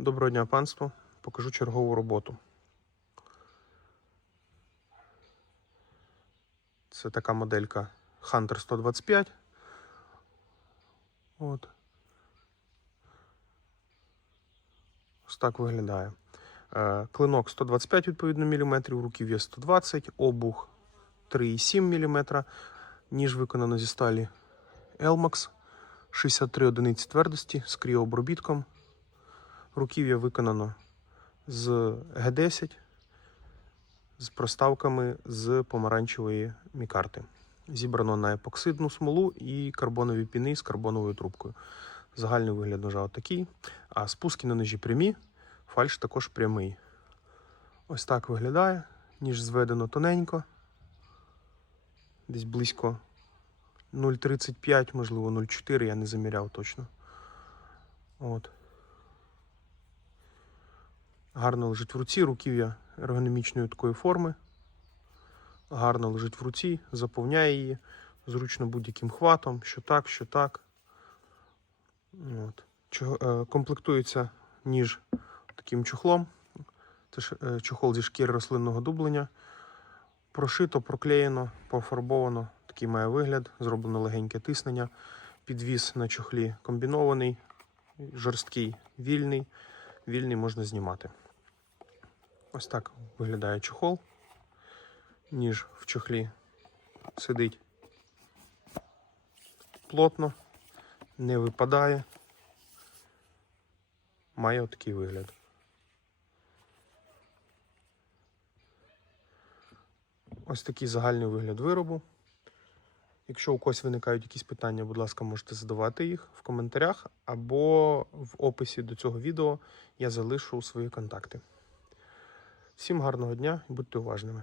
Доброго дня, панство. Покажу чергову роботу. Це така моделька Hunter 125. От. Ось так виглядає. Е, Клинок 125 відповідно міліметрів, руків'я 120, обух 3,7 мм. Ніж виконано зі сталі Elmax 63 одиниці твердості з кріообробітком. Руків'я виконано з Г10 з проставками з помаранчевої мікарти. Зібрано на епоксидну смолу і карбонові піни з карбоновою трубкою. Загальний вигляд ножа такий. А спуски на ножі прямі, фальш також прямий. Ось так виглядає. Ніж зведено тоненько. Десь близько 0,35, можливо 0,4, я не заміряв точно. От. Гарно лежить в руці, руків'я ергономічної такої форми. Гарно лежить в руці, заповняє її зручно будь-яким хватом, що так, що так. От. Е, комплектується ніж таким чохлом. Це ж е, чохол зі шкіри рослинного дублення. Прошито, проклеєно, пофарбовано. Такий має вигляд, зроблено легеньке тиснення. Підвіз на чохлі комбінований, жорсткий, вільний. Вільний можна знімати. Ось так виглядає чохол. Ніж в чохлі сидить плотно, не випадає. Має отакий вигляд. Ось такий загальний вигляд виробу. Якщо у когось виникають якісь питання, будь ласка, можете задавати їх в коментарях або в описі до цього відео я залишу свої контакти. Всім гарного дня і будьте уважними.